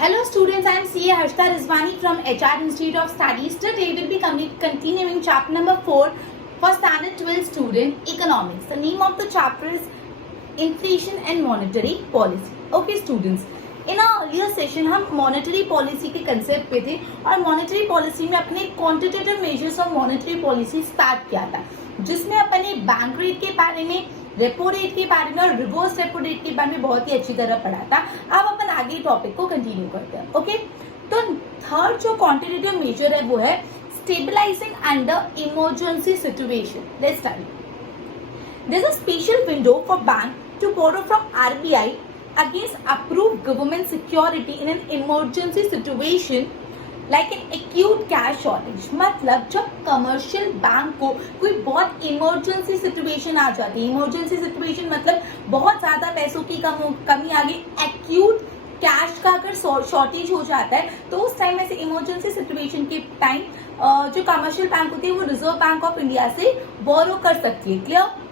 Hello students, I am CA Harshita Rizwani from HR Institute of Studies. Today we will be continuing chapter number 4 for standard 12 student economics. The name of the chapter is inflation and monetary policy. Okay students, in our earlier session हम monetary policy के concept पे थे और monetary policy में अपने quantitative measures of monetary policy start किया था, जिसमें अपन ने बैंक रेट के बारे में, रेपो रेट के बारे में और रिवर्स रेपो रेट के बारे में बहुत ही अच्छी तरह पढ़ा था. अब अपन आगे टॉपिक को कंटिन्यू करते हैं. ओके, तो थर्ड जो क्वांटिटेटिव मेजर है वो है stabilising under emergency situation. Let's start. There is a special window for bank to borrow from RBI against approved government security in an emergency situation like an acute cash shortage. मतलब जब commercial bank को कोई बहुत emergency situation आ जाती है, emergency situation मतलब बहुत ज्यादा पैसों की कमी आ गई, एक्यूट कैश का अगर शॉर्टेज हो जाता है, तो उस टाइम ऐसे इमरजेंसी सिचुएशन के टाइम जो कमर्शियल बैंक होती है वो रिजर्व बैंक ऑफ इंडिया से बोरो कर सकती है. क्लियर?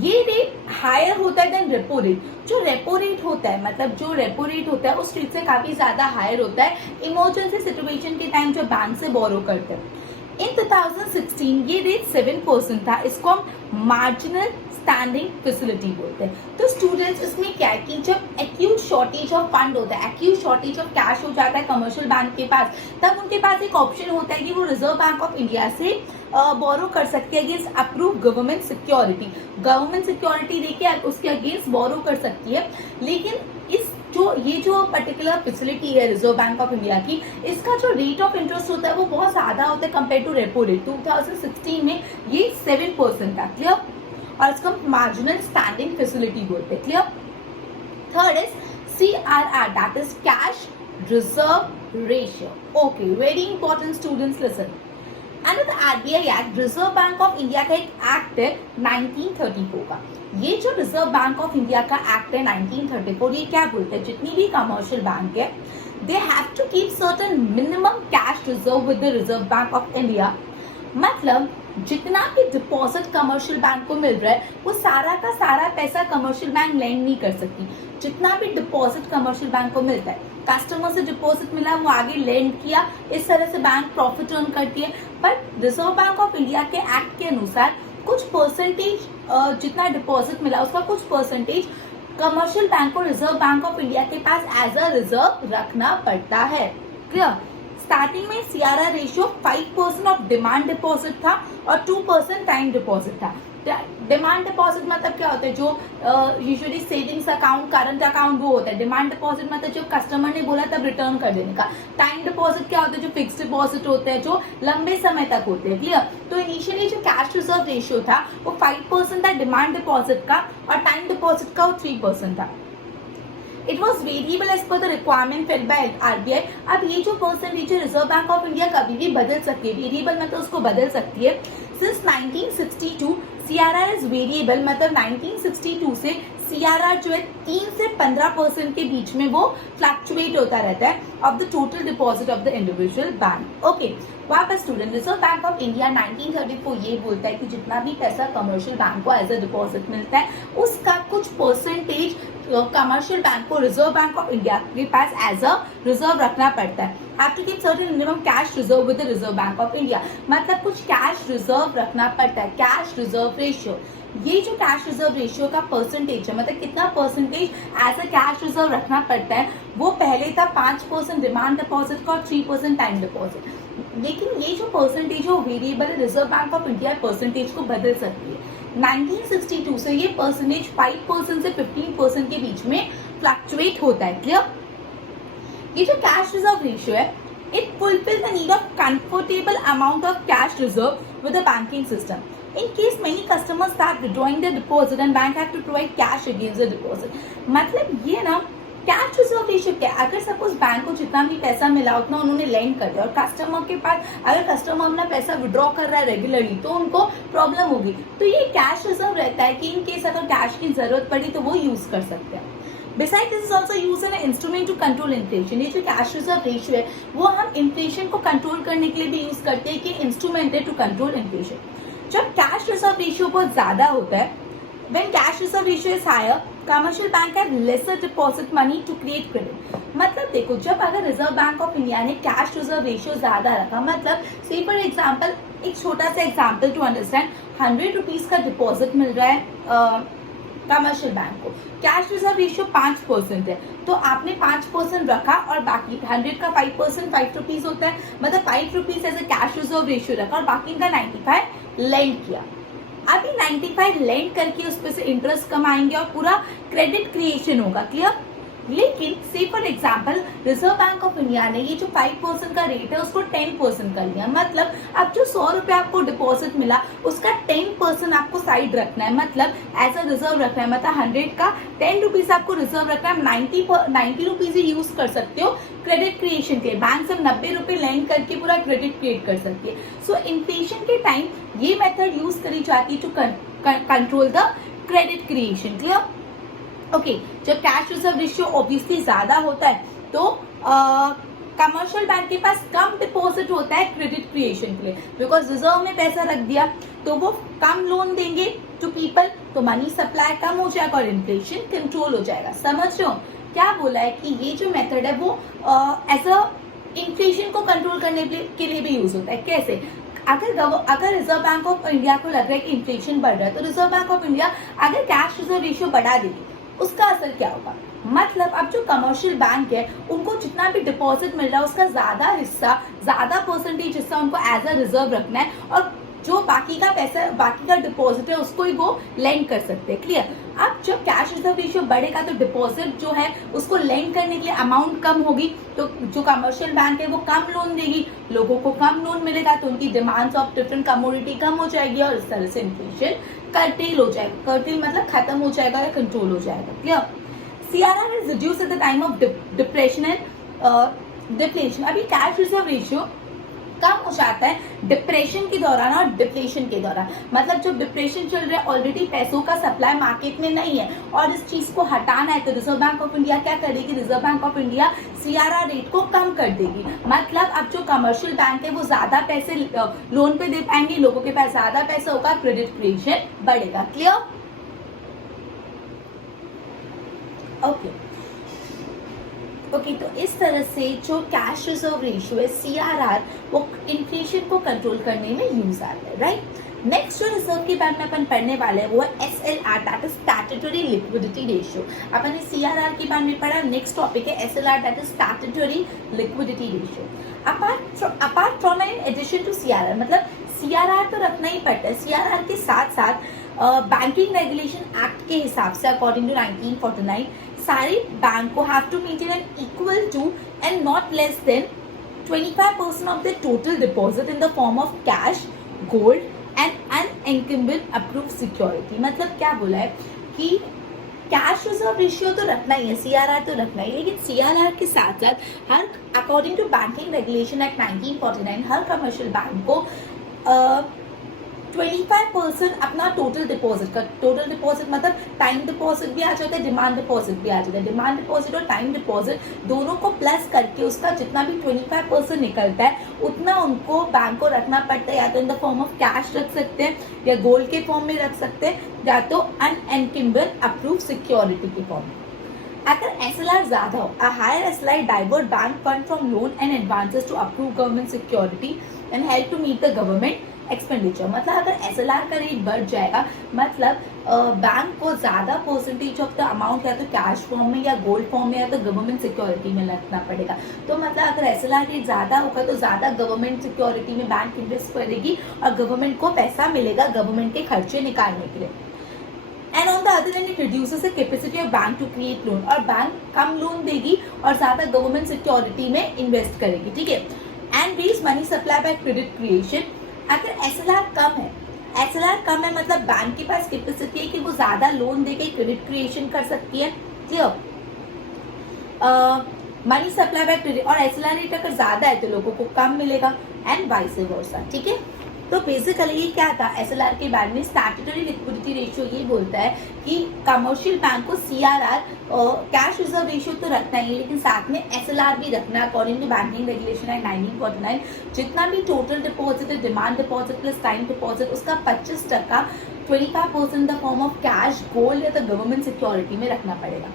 ये रेट हायर होता है देन रेपो रेट. जो रेपो रेट होता है, मतलब जो रेपो रेट होता है उस रेट से काफी ज्यादा हायर होता है इमरजेंसी सिचुएशन के टाइम जो बैंक से बोरो करते हैं. इन 2016 ये रेट 7% था. इसको हम मार्जिनल स्टैंडिंग फैसिलिटी बोलते हैं. तो स्टूडेंट्स इसमें क्या है कि जब एक्यूट शॉर्टेज ऑफ फंड होता है, एक्यूट शॉर्टेज ऑफ कैश हो जाता है कमर्शियल बैंक के पास, तब उनके पास एक ऑप्शन होता है कि वो रिजर्व बैंक ऑफ इंडिया से बोरो कर सकते हैं against approve government security. Government security देके उसके अगेंस्ट बोरो कर सकती है. लेकिन ये जो पर्टिकुलर फैसिलिटी है रिजर्व बैंक ऑफ इंडिया की, इसका जो रेट ऑफ इंटरेस्ट होता है वो बहुत ज्यादा होता है कंपेयर टू रेपो रेट. 2016 में ये 7% था. क्लियर? और इसको मार्जिनल स्टैंडिंग फैसिलिटी बोलते हैं. Clear? Third is CRR, that is cash reserve ratio. Okay, very important students, listen. Under the RBI act, reserve Bank of India का एक एक्ट है 1934 का. ये जो रिजर्व बैंक ऑफ इंडिया का एक्ट है 1934, ये क्या बोलते हैं, जितनी भी कमर्शियल बैंक है they have to keep certain minimum cash reserve with the Reserve Bank of India. मतलब जितना भी डिपॉजिट कमर्शियल बैंक को मिल रहा है वो सारा का सारा पैसा कमर्शियल बैंक लेंड नहीं कर सकती. जितना भी डिपॉजिट कमर्शियल बैंक को मिलता है, कस्टमर से डिपॉजिट मिला वो आगे लेंड किया, इस तरह से बैंक प्रॉफिट अर्न करती है. पर रिजर्व बैंक ऑफ इंडिया के एक्ट के अनुसार कुछ परसेंटेज जितना डिपॉजिट मिला उसका कुछ परसेंटेज कमर्शियल बैंक को रिजर्व बैंक ऑफ इंडिया के पास एज अ रिजर्व रखना पड़ता है. क्लियर? स्टार्टिंग में CRR ratio 5% of demand deposit था और 2% टाइम डिपॉजिट था. डिमांड डिपॉजिट मतलब क्या होता है, जो usually savings account, current account वो होता है. डिमांड डिपॉजिट मतलब जब कस्टमर ने बोला तब रिटर्न कर देने का. टाइम डिपॉजिट क्या होता है, जो फिक्स डिपॉजिट होते हैं जो लंबे समय तक होते हैं. क्लियर? तो इनिशियली जो कैश रिजर्व रेशियो था वो 5% था डिमांड डिपॉजिट का और टाइम डिपॉजिट का वो 3% था. It was variable as per the requirement fed by RBI. अब ये जो परसेंटेज है रिजर्व बैंक ऑफ इंडिया कभी भी बदल सकती है. वेरिएबल मतलब उसको बदल सकती है. सिंस 1962 CRR इज वेरिएबल, मतलब 1962 से CRR जो है 3 से 15% के बीच में वो फ्लक्चुएट होता रहता है of the total deposit of the individual bank. Okay, वापस student, Reserve Bank of India 1934 ये बोलता है कि जितना भी पैसा कमर्शियल बैंक को एज अ डिपॉजिट मिलता है उसका कुछ परसेंटेज कमर्शियल बैंक को रिजर्व बैंक ऑफ इंडिया के पास एज अ रिजर्व रखना पड़ता है. Have to keep certain minimum cash reserve with the Reserve Bank of India. मतलब कुछ कैश रिजर्व रखना पड़ता है. कैश रिजर्व रेशियो, ये जो कैश रिजर्व रेशियो का परसेंटेज है, मतलब कितना percentage as a cash reserve रखना पड़ता है, वो पहले था 5% डिमांड डिपॉजिट का और 3% टाइम डिपॉजिट. लेकिन ये जो परसेंटेज है वो variable reserve Bank of India percentage को बदल सकती है. 1962 से ये परसेंटेज 5% से 15% के बीच में फ्लक्चुएट होता है. क्लियर? ये जो कैश रिजर्व रेशियो है, it fulfil the need of comfortable amount of cash reserve with the banking system. In case many customers start withdrawing their deposit and bank have to provide cash against the deposit. मतलब ये ना cash reserve ratio क्या है, अगर suppose bank को जितना भी पैसा मिला उतना उन्होंने लेंड कर दिया और कस्टमर के पास अगर कस्टमर अपना पैसा विड्रॉ कर रहा है रेगुलरली तो उनको प्रॉब्लम होगी. तो ये कैश रिजर्व रहता है कि इन केस अगर कैश की जरूरत पड़ी तो वो यूज कर सकते हैं. Besides, this is also used as an instrument to control inflation. ये जो कैश रिजर्व रेशियो है वो हम इन्फ्लेशन को कंट्रोल करने के लिए भी यूज करते हैं कि इंस्ट्रूमेंट है टू कंट्रोल इन्फ्लेशन. जब कैश रिजर्व रेशियो बहुत ज्यादा होता है When cash reserve ratio is higher, commercial bank have lesser deposit money to create credit. मतलब देखो, जब अगर रिजर्व बैंक ऑफ इंडिया ने कैश रिजर्व रेशियो ज्यादा रखा, मतलब से फॉर एग्जांपल, एक छोटा सा एग्जांपल टू अंडरस्टैंड, 100 रुपीज का डिपॉजिट मिल रहा है कमर्शियल बैंक को, कैश रिजर्व रेशियो 5% है, तो आपने 5% रखा और बाकी 100 का 5% 5 रुपीज होता है, मतलब 5 rupees as a cash reserve ratio रखा और बाकी का 95 लेंड किया। अभी 95 लेंड करके उस पर से इंटरेस्ट कमाएंगे और पूरा क्रेडिट क्रिएशन होगा, क्लियर। लेकिन से for example reserve Bank of India ने ये जो 5% का रेट है उसको 10% कर लिया, मतलब अब जो 100 रुपए आपको डिपॉजिट मिला उसका 10% आपको साइड रखना है, मतलब एज अ रिजर्व रखना है, मतलब 100 का 10 रुपीज आपको रिजर्व रखना है, 90 रुपीज ही यूज कर सकते हो क्रेडिट क्रिएशन के। बैंक से 90 रुपए लेंड करके पूरा क्रेडिट क्रिएट कर सकती है। सो इन्फ्लेशन के टाइम ये मेथड यूज करी जाती है to control the credit creation, clear. Okay, जब कैश रिजर्व रेशियो ऑब्वियसली ज्यादा होता है तो कमर्शियल बैंक के पास कम डिपॉजिट होता है क्रेडिट क्रिएशन के लिए, बिकॉज रिजर्व में पैसा रख दिया तो वो कम लोन देंगे टू पीपल, तो मनी सप्लाई कम हो जाएगा और इन्फ्लेशन कंट्रोल हो जाएगा। समझ रहे हो क्या बोला है कि ये जो मेथड है वो एज अ इन्फ्लेशन को कंट्रोल करने के लिए भी यूज होता है। कैसे? अगर रिजर्व बैंक ऑफ इंडिया को लग रहा है कि इन्फ्लेशन बढ़ रहा है तो रिजर्व बैंक ऑफ इंडिया अगर कैश रिजर्व रेशियो बढ़ा देगी, उसका असर क्या होगा? मतलब अब जो कमर्शियल बैंक है उनको जितना भी डिपॉजिट मिल रहा है उसका ज्यादा हिस्सा, ज्यादा परसेंटेज हिस्सा उनको एज अ रिजर्व रखना है और जो बाकी का पैसा, बाकी का डिपॉजिट है उसको ही वो लेंड कर सकते हैं, क्लियर। अब जब कैश रिजर्व रेशियो बढ़ेगा तो डिपॉजिट जो है उसको लेंड करने के लिए अमाउंट कम होगी, तो जो कमर्शियल बैंक है वो कम लोन देगी, लोगों को कम लोन मिलेगा तो उनकी डिमांड्स ऑफ डिफरेंट कमोडिटी कम हो जाएगी और इस तरह से इन्फ्लेशन कर्टेल हो जाएगा। कर्टेल मतलब खत्म हो जाएगा या कंट्रोल हो जाएगा, clear. CRR is reduce at the time of depression and deflation. अभी कैश रिजर्व रेशियो कम हो जाता है डिप्रेशन के दौरान और डिफ्लेशन के दौरान, मतलब जब डिप्रेशन चल रहा है, ऑलरेडी पैसों का सप्लाई मार्केट में नहीं है और इस चीज को हटाना है तो रिजर्व बैंक ऑफ इंडिया क्या करेगी? Reserve Bank of India CRR rate को कम कर देगी, मतलब अब जो कमर्शियल बैंक है वो ज्यादा पैसे लोन पे दे पाएंगे, लोगों के पास ज्यादा पैसा होगा, क्रेडिट क्रिएशन बढ़ेगा, क्लियर। ओके, तो इस तरह से जो कैश रिजर्व रेशियो है सीआरआर वो इन्फ्लेशन को कंट्रोल करने में यूज आता है, राइट। नेक्स्ट जो रिजर्व के बारे में अपन पढ़ने वाले हैं वो है SLR, that is statutory liquidity ratio. अपन ने सीआरआर के बारे में पढ़ा, नेक्स्ट टॉपिक है SLR, that is statutory liquidity ratio. Apart from an addition to CRR, मतलब सीआरआर तो रखना ही पड़ता है, सीआरआर के साथ साथ बैंकिंग रेगुलेशन एक्ट के हिसाब से अकॉर्डिंग टू 1949 सारे बैंक को have to maintain an equal to and not less than 25% of the total deposit in the form of cash, gold and unencumbered approved security. मतलब क्या बोला है कि कैश रिजर्व रेशियो तो रखना ही है, सीआरआर तो रखना ही है, लेकिन सीआरआर के साथ साथ हर according to banking regulation act 1949 हर कमर्शियल बैंक को 25% अपना टोटल डिपॉजिट का, टोटल डिपॉजिट मतलब टाइम डिपॉजिट भी आ जाता है, डिमांड डिपॉजिट भी आ जाता है, डिमांड डिपॉजिट और टाइम डिपॉजिट दोनों को प्लस करके उसका जितना भी 25% निकलता है उतना उनको बैंक को रखना पड़ता है, या तो इन द फॉर्म ऑफ कैश रख सकते हैं या गोल्ड के फॉर्म में रख सकते हैं या तो अनएंकम्बर्ड अप्रूव्ड सिक्योरिटी के फॉर्म में। अगर एसएलआर ज्यादा हो, a higher SLR divert bank fund from loan and advances to approve government security and help to meet the government expenditure. मतलब अगर एसएलआर का रेट बढ़ जाएगा, मतलब बैंक को ज्यादा परसेंटेज ऑफ द अमाउंट या तो कैश फॉर्म में या गोल्ड फॉर्म में या तो गवर्नमेंट सिक्योरिटी में रखना पड़ेगा। तो मतलब अगर एसएलआर रेट ज्यादा होगा तो ज्यादा गवर्नमेंट सिक्योरिटी में बैंक इन्वेस्ट करेगी और गवर्नमेंट को पैसा मिलेगा गवर्नमेंट के खर्चे निकालने के लिए। And on the other hand it reduces the capacity of bank to create loan, और बैंक कम लोन देगी और ज्यादा गवर्नमेंट सिक्योरिटी में इन्वेस्ट करेगी, ठीक है। And raise money supply by credit creation. अगर एसएलआर कम है, एसएलआर कम है मतलब बैंक के पास कैपेसिटी है कि वो ज्यादा लोन देके क्रेडिट क्रिएशन कर सकती है, clear. Money supply by credit, और एसएलआर रेट अगर ज्यादा है तो लोगों को कम मिलेगा एंड वाइस वर्सा, ठीक है। तो बेसिकली ये क्या था, एसएलआर के बारे में स्टैट्यूटरी लिक्विडिटी रेशियो ये बोलता है कि कमर्शियल बैंक को सीआरआर कैश रिजर्व रेशियो तो रखना ही, लेकिन साथ में एसएलआर भी रखना। According to banking regulation act 1949 जितना भी टोटल डिपॉजिट है, demand deposit plus time deposit, उसका 25% 25% the form of cash, gold या तो गवर्नमेंट सिक्योरिटी में रखना पड़ेगा।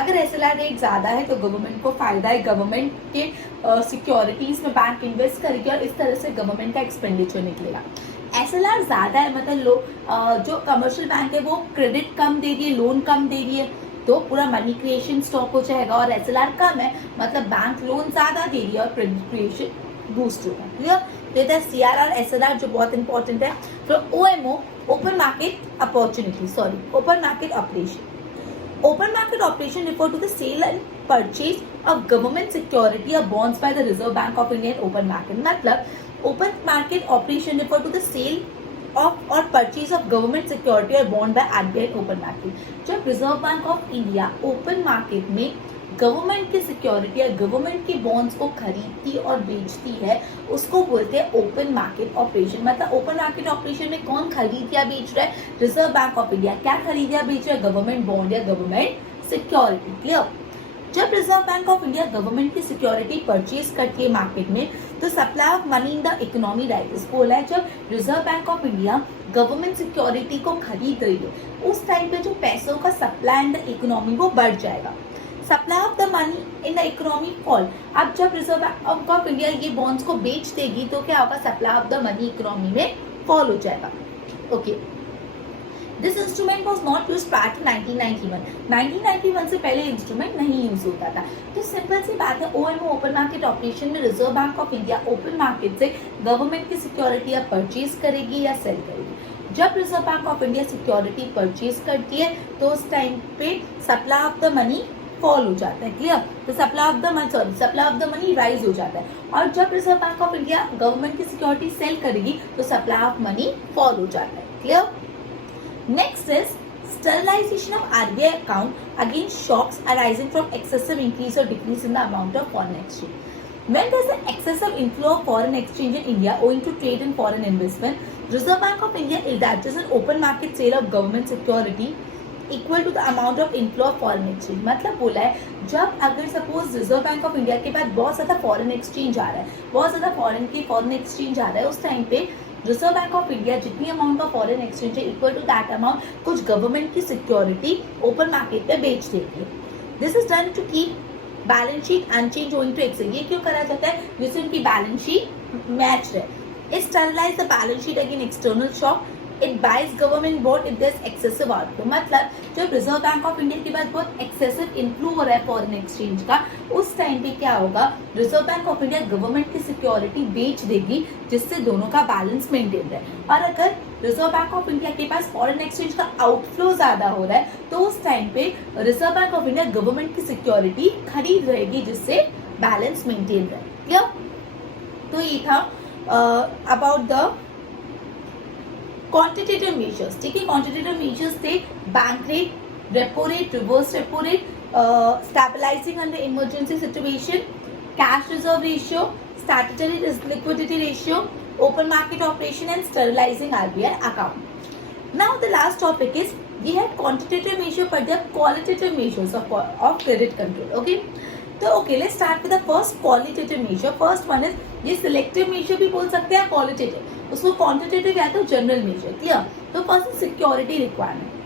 अगर एसएलआर रेट ज्यादा है तो गवर्नमेंट को फायदा है, गवर्नमेंट के सिक्योरिटीज में बैंक इन्वेस्ट करेगी और इस तरह से गवर्नमेंट का एक्सपेंडिचर निकलेगा। एसएलआर ज्यादा है मतलब जो कमर्शियल बैंक है वो क्रेडिट कम दे रही है, लोन कम दे रही है, तो पूरा मनी क्रिएशन स्टॉप हो जाएगा। और एसएलआर कम है मतलब बैंक लोन ज्यादा दे रही है और क्रेडिट क्रिएशन बूस्ट होगा। क्लियर? तो ये सीआरआर एसएलआर जो बहुत इंपॉर्टेंट है। फिर OMO, open market opportunity, open market operation. Open market operation refer to the sale and purchase of government security or bonds by the Reserve Bank of India in open market. मतलब open market operation refer to the sale of or purchase of government security or bond by RBI in open market. जब Reserve Bank of India open market में government की security या government की bonds को खरीदती और बेचती है, उसको बोलते हैं ओपन मार्केट ऑपरेशन। मतलब ओपन मार्केट ऑपरेशन में कौन खरीद या बेच रहा है? Reserve Bank of India. क्या खरीद या बेच रहा है? गवर्नमेंट बॉन्ड या गवर्नमेंट सिक्योरिटी। क्लियर? जब Reserve Bank of India government की सिक्योरिटी परचेज करती है मार्केट में, तो supply of money in the economy rise बोला है। जब Reserve Bank of India government security को खरीद रही है, उस टाइम पे जो पैसों का सप्लाई इन द इकोनॉमी वो बढ़ जाएगा। Supply of the money in the economy fall. अब जब रिजर्व बैंक ऑफ इंडिया ये बॉन्ड्स को बेच देगी तो क्या होगा? Supply of the money economy में फॉल हो जाएगा। Okay, this instrument was not used prior to 1991। 1991 से पहले इंस्ट्रूमेंट नहीं यूज होता था। तो सिंपल सी बात है, ओएमओ ओपन मार्केट ऑपरेशन में reserve Bank of India open market से गवर्नमेंट की सिक्योरिटी या परचेज करेगी या सेल करेगी। जब Reserve Bank of India security purchase करती है तो उस टाइम पे supply of the money fall हो जाता है। क्लियर? तो supply of the money rise हो जाता है। और जब Reserve Bank of India government की सिक्योरिटी सेल करेगी तो सप्लाई ऑफ मनी फॉल हो जाता है। Clear? Next is sterilisation of RBI account against shocks arising from excessive increase और decrease in the amount of foreign exchange. When there is an excessive inflow of foreign exchange in India owing to trade and foreign investment, Reserve Bank of India adjusts an open market sale of government security equal to the amount of inflow of foreign exchange. मतलब बोला है, जब अगर suppose Reserve Bank of India के पास बहुत ज्यादा foreign exchange आ रहा है, बहुत ज्यादा फॉरेन एक्सचेंज आ रहा है, उस टाइम पे रिजर्व बैंक ऑफ इंडिया जितनी अमाउंट ऑफ फॉरेन एक्सचेंज है इक्वल टू दैट अमाउंट कुछ गवर्नमेंट की सिक्योरिटी ओपन मार्केट पे बेच देती है। This is done to keep balance sheet unchange owing to exchange. ये क्यों करा जाता है? जिससे उनकी बैलेंस शीट मैच रहे। It sterilise the balance sheet against external shock. It buys government bond if there is excessive outflow. मतलब जब रिजर्व बैंक ऑफ इंडिया के पास बहुत एक्सेसिव इनफ्लो हो रहा है फॉरेन एक्सचेंज का, उस टाइम पे क्या होगा? Reserve Bank of India government की सिक्योरिटी बेच देगी जिससे दोनों का बैलेंस मेंटेन रहे। और अगर रिजर्व बैंक ऑफ इंडिया के पास फॉरेन एक्सचेंज का आउटफ्लो ज्यादा हो रहा है तो उस टाइम पे Reserve Bank of India government की सिक्योरिटी खरीद रहेगी जिससे बैलेंस मेंटेन रहे। क्लियर? तो ये था अबाउट द क्वांटिटेटिव मेजर्स। ठीक है, क्वांटिटेटिव मेजर्स थे bank rate, repo rate, reverse repo rate, stabilising under emergency situation, cash reserve ratio, statutory liquidity ratio, open market operation and sterilising RBI account. Now the last topic is we had quantitative measure but there are qualitative measures of credit control. Okay, तो okay, let's start with the first qualitative measure. First one is, ये selective measure भी बोल सकते हैं, qualitative, उसको quantitative या तो general measure. Clear? तो first is security requirement.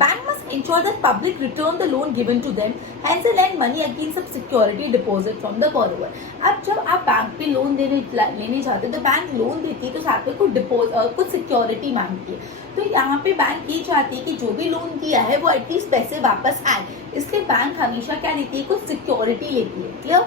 Bank must ensure that public return the loan given to them, hence they lend money against some security deposit from the borrower. अब जब आप bank पे loan लेने जाते हैं तो bank loan देती है तो साथ में कुछ सिक्योरिटी मांगती है। तो यहाँ पे बैंक ये चाहती है कि जो भी लोन किया है वो एटलीस्ट पैसे वापस आए, इसलिए बैंक हमेशा क्या लेती है? कुछ सिक्योरिटी लेती है। क्लियर?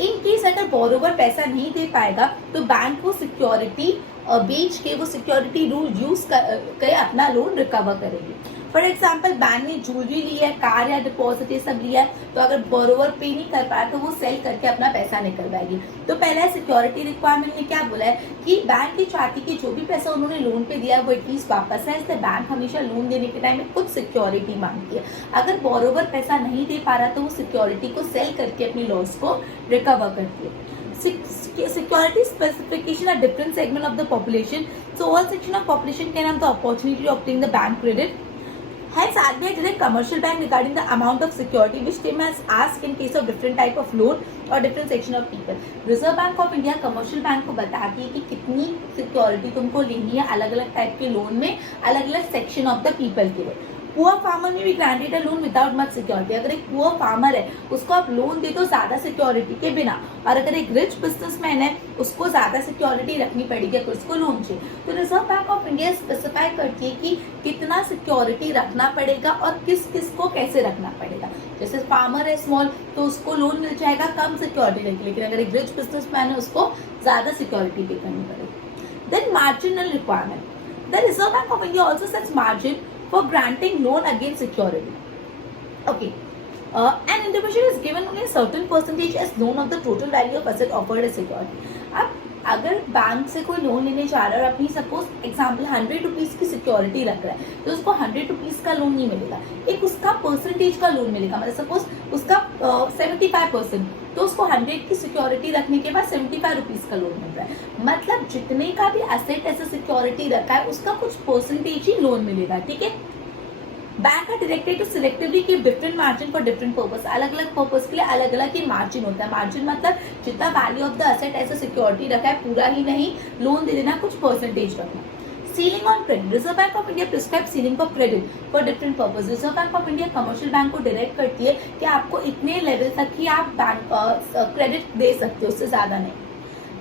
इन केस अगर बोरोवर पैसा नहीं दे पाएगा तो बैंक को सिक्योरिटी बेच के वो सिक्योरिटी रूल यूज कर अपना लोन रिकवर करेगी। फॉर एग्जाम्पल, बैंक ने ज्वेलरी लिया है, कार या डिपॉजिट ये सब लिया है, तो अगर बोरोवर पे नहीं कर पाया तो वो सेल करके अपना पैसा निकलवाएगी। तो पहला सिक्योरिटी रिक्वायरमेंट ने क्या बोला है कि बैंक की चाहती कि जो भी पैसा उन्होंने लोन पे दिया है वो एटलीस्ट वापस है, इसलिए बैंक हमेशा लोन देने के टाइम में कुछ सिक्योरिटी मांगती है। अगर बोरोवर पैसा नहीं दे पा रहा तो वो सिक्योरिटी को सेल करके अपनी लॉस को रिकवर करती है। Security specification are different segment of the population. So all section of population can have the opportunity to obtain the bank credit. Hence, RBI directs commercial bank regarding the amount of security which they must ask in case of different type of loan or different section of people. Reserve Bank of India commercial bank को बताती है कि कितनी security तुमको लेनी है अलग अलग टाइप के लोन में अलग अलग सेक्शन ऑफ द पीपल के लिए. पुअर फार्मर में भी ग्रांटेड है लोन विदाउट मच सिक्योरिटी. अगर एक पुअर फार्मर है उसको आप लोन दे दो ज्यादा सिक्योरिटी के बिना, और अगर एक रिच बिजनेसमैन है उसको ज्यादा सिक्योरिटी रखनी पड़ेगी अगर उसको लोन चाहिए. तो reserve Bank of India specify करती है कि कितना सिक्योरिटी रखना पड़ेगा और किस किस को कैसे रखना पड़ेगा. जैसे फार्मर है स्मॉल तो उसको लोन मिल जाएगा कम सिक्योरिटी लेके, लेकिन अगर एक रिच बिजनेसमैन है उसको ज्यादा सिक्योरिटी पे करनी पड़ेगी. Then marginal requirement. The Reserve Bank of India also sets margin for granting loan against security. Okay. An individual is given only a certain percentage as loan of the total value of asset offered as security. अब अगर bank से कोई loan लेने जा रहा है और अपनी सपोज एग्जाम्पल 100 रुपीज की सिक्योरिटी रख रहा है तो उसको 100 रुपीज का लोन नहीं मिलेगा, एक उसका परसेंटेज का लोन मिलेगा. मतलब सपोज उसका 75% तो उसको 100 की सिक्योरिटी रखने के बाद 75 रुपीज का लोन मिल रहा है. मतलब जितने का भी एसेट ऐसे सिक्योरिटी रखा है उसका कुछ परसेंटेज ही लोन मिलेगा. ठीक है. Bank are directed to selectively keep different margin for different purpose. अलग अलग पर्पस के लिए अलग अलग ही मार्जिन होता है. मार्जिन मतलब जितना वैल्यू ऑफ द एसेट ऐसे सिक्योरिटी रखा है पूरा ही नहीं, लोन दे देना, कुछ परसेंटेज रखना. Ceiling on credit. Reserve Bank of India prescribe ceiling for credit for different purpose. Reserve Bank of India commercial bank को डायरेक्ट करती है कि आपको इतने लेवल तक ही आप बैंक क्रेडिट दे सकते हो, उससे ज्यादा नहीं.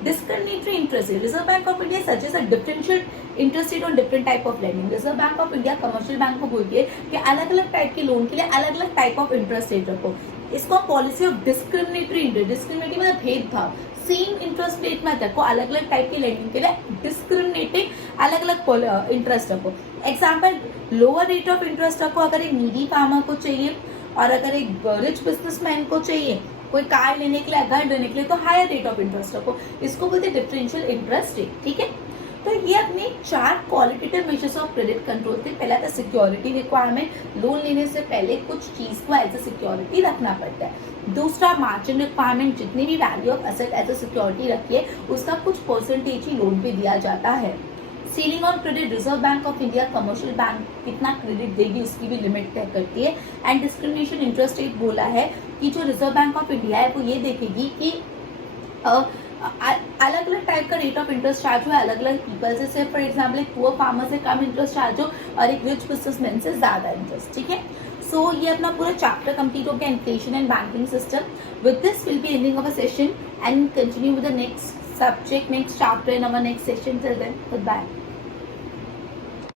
Discriminatory interest rate. Reserve Bank of India suggests a differential interest rate on different type of lending. Reserve Bank of India commercial bank को बोलती है कि अलग अलग टाइप के लोन के लिए अलग अलग टाइप ऑफ इंटरेस्ट रेट रखो. इसको policy of discriminatory interest. Discriminatory मतलब भेदभाव. सेम इंटरेस्ट रेट मत रखो, अलग अलग टाइप की लेंडिंग के लिए डिस्क्रिमिनेटिंग अलग अलग इंटरेस्ट रखो. Example lower rate of interest रखो अगर एक नीडी फार्मर को चाहिए, और अगर एक रिच बिजनेसमैन को चाहिए कोई कार लेने के लिए, घर लेने के लिए, तो हायर रेट ऑफ इंटरेस्ट रखो. इसको बोलते हैं डिफरेंशियल इंटरेस्ट रेट. ठीक है. तो ये अपने 4 qualitative measures of credit control थे. पहला था सिक्योरिटी रिक्वायरमेंट. लोन लेने से पहले कुछ चीज को एज ए सिक्योरिटी रखना पड़ता है. दूसरा मार्जिन रिक्वायरमेंट. जितनी भी value of asset as a security रखी है उसका कुछ परसेंटेज ही लोन पे दिया जाता है. Ceiling on credit. Reserve Bank of India commercial bank कितना क्रेडिट देगी उसकी भी लिमिट तय करती है. एंड डिस्क्रिमिनेशन इंटरेस्ट रेट बोला है कि जो रिजर्व बैंक ऑफ इंडिया है वो ये देखेगी कि अलग अलग टाइप का रेट ऑफ इंटरेस्ट चार्ज हो अलग अलग पीपल से. सिर्फ फॉर एग्जाम्पल एक पुअर फार्मर से कम इंटरेस्ट चार्ज हो और एक रिच बिजनेसमैन से ज्यादा इंटरेस्ट. ठीक है. सो ये अपना पूरा चैप्टर कंप्लीट हो गया, inflation and banking system. With this will be ending of a session and continue with the next subject, next chapter in our next session. Till then, goodbye.